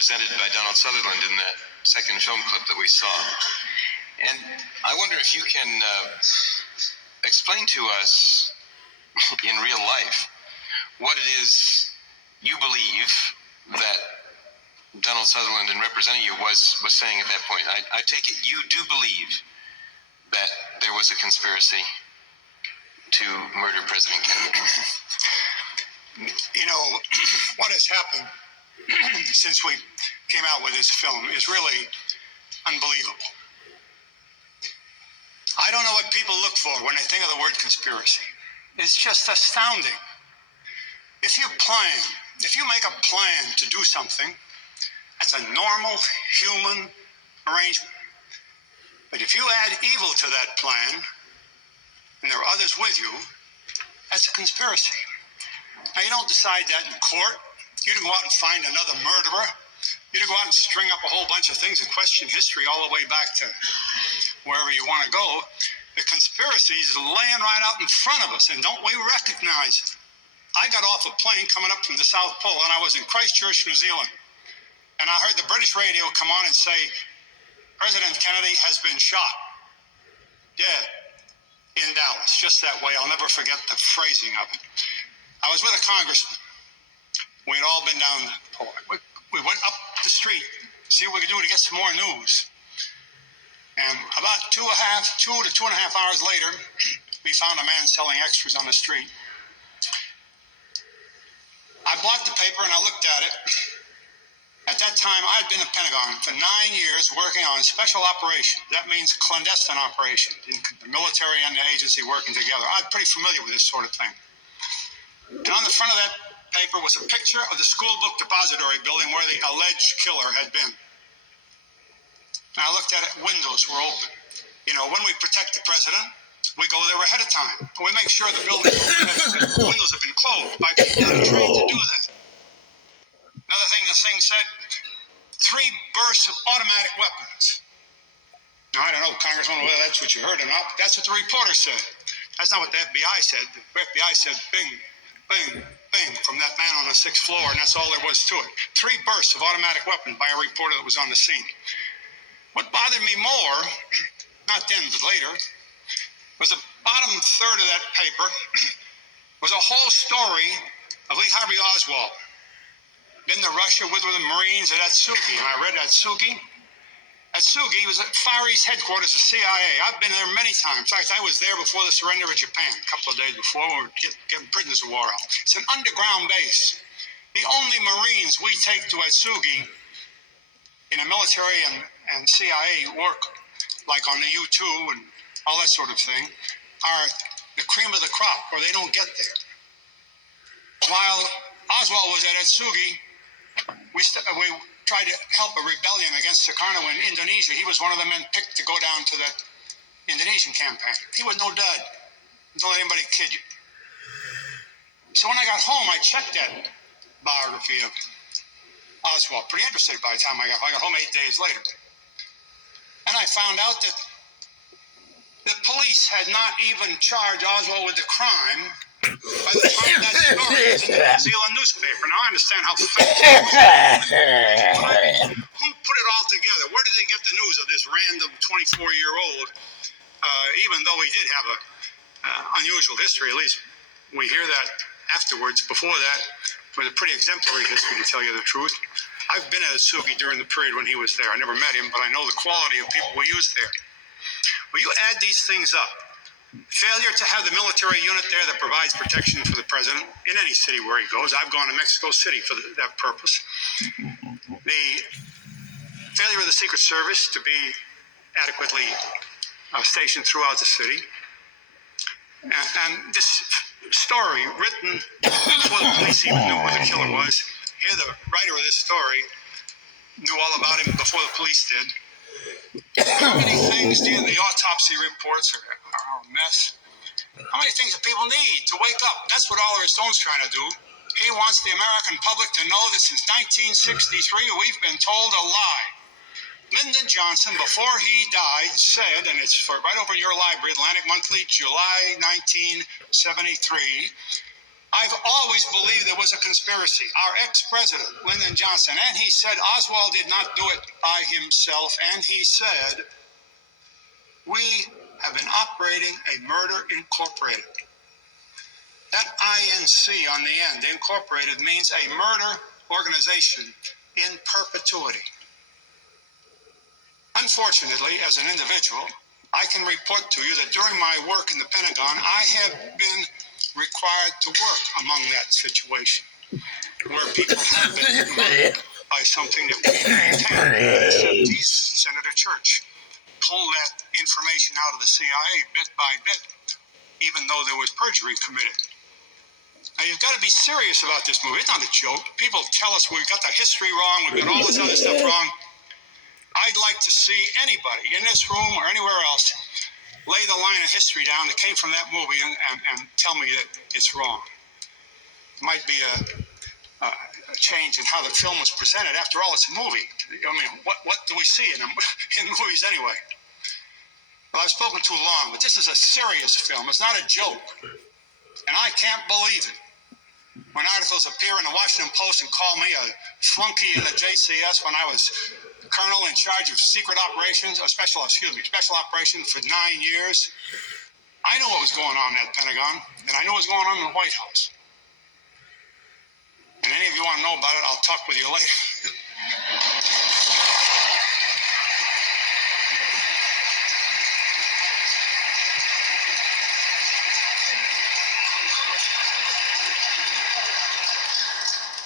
represented by Donald Sutherland in that second film clip that we saw. And I wonder if you can explain to us in real life what it is you believe that Donald Sutherland, in representing you, was saying at that point. I take it you do believe that there was a conspiracy to murder President Kennedy. You know, what has happened since we came out with this film is really unbelievable. I don't know what people look for when they think of the word conspiracy. It's just astounding. If you make a plan to do something, that's a normal human arrangement. But if you add evil to that plan, and there are others with you, that's a conspiracy. Now, you don't decide that in court. You didn't go out and find another murderer. You didn't go out and string up a whole bunch of things and question history all the way back to wherever you want to go. The conspiracy is laying right out in front of us, and don't we recognize it? I got off a plane coming up from the South Pole, and I was in Christchurch, New Zealand. And I heard the British radio come on and say, President Kennedy has been shot, dead, in Dallas. Just that way. I'll never forget the phrasing of it. I was with a congressman. We had all been down the pole. We went up the street, see what we could do to get some more news. And about 2 to 2.5 hours later, we found a man selling extras on the street. I bought the paper and I looked at it. At that time, I had been at Pentagon for 9 years working on special operations. That means clandestine operations, the military and the agency working together. I'm pretty familiar with this sort of thing. And on the front of that paper was a picture of the school book depository building where the alleged killer had been. And I looked at it, windows were open. You know, when we protect the president, we go there ahead of time. We make sure the building windows have been closed by people that are trained to do that. Another thing the thing said, 3 bursts of automatic weapons. Now, I don't know, Congressman, whether that's what you heard or not, but that's what the reporter said. That's not what the FBI said. The FBI said bing, bing, bing from that man on the 6th floor, and that's all there was to it. 3 bursts of automatic weapons by a reporter that was on the scene. What bothered me more, not then but later, was the bottom third of that paper was a whole story of Lee Harvey Oswald. Been to Russia with the Marines at Atsugi, and I read Atsugi. Atsugi was at Far East headquarters of CIA. I've been there many times. In fact, I was there before the surrender of Japan, a couple of days before we were getting prisoners of war out. It's an underground base. The only Marines we take to Atsugi in a military and CIA work, like on the U-2 and all that sort of thing, are the cream of the crop, or they don't get there. While Oswald was at Atsugi, we tried to help a rebellion against Sukarno in Indonesia. He was one of the men picked to go down to the Indonesian campaign. He was no dud. Don't let anybody kid you. So when I got home, I checked that biography of Oswald. Pretty interested by the time I got home 8 days later. And I found out that the police had not even charged Oswald with the crime by the time that story was in the New Zealand newspaper. Now I understand how fake it was. Who put it all together? Where did they get the news of this random 24-year-old, even though he did have an unusual history? At least we hear that afterwards. Before that, it was a pretty exemplary history, to tell you the truth. I've been at Atsugi during the period when he was there. I never met him, but I know the quality of people we used there. Well, you add these things up. Failure to have the military unit there that provides protection for the president in any city where he goes. I've gone to Mexico City for that purpose. The failure of the Secret Service to be adequately stationed throughout the city. And this story, written before the police even knew who the killer was. Here, the writer of this story knew all about him before the police did. How many things do the autopsy reports are a mess? How many things do people need to wake up? That's what Oliver Stone's trying to do. He wants the American public to know that since 1963, we've been told a lie. Lyndon Johnson, before he died, said, and it's right over in your library, Atlantic Monthly, July 1973, I've always believed there was a conspiracy. Our ex-president, Lyndon Johnson, and he said Oswald did not do it by himself, and he said, we have been operating a murder incorporated. That INC on the end, incorporated, means a murder organization in perpetuity. Unfortunately, as an individual, I can report to you that during my work in the Pentagon, I have been required to work among that situation where people have been murdered by something that we maintain. In the 70s, Senator Church pulled that information out of the CIA bit by bit, even though there was perjury committed. Now, you've got to be serious about this movie. It's not a joke. People tell us we've got the history wrong, we've got all this other stuff wrong. I'd like to see anybody in this room or anywhere else lay the line of history down that came from that movie and tell me that it's wrong. It might be a change in how the film was presented. After all, it's a movie. I mean, what do we see in movies anyway? Well, I've spoken too long, but this is a serious film. It's not a joke. And I can't believe it when articles appear in the Washington Post and call me a flunky in the JCS when I was colonel in charge of secret operations, special operations for 9 years. I know what was going on at the Pentagon, and I know what was going on in the White House. And any of you want to know about it, I'll talk with you later.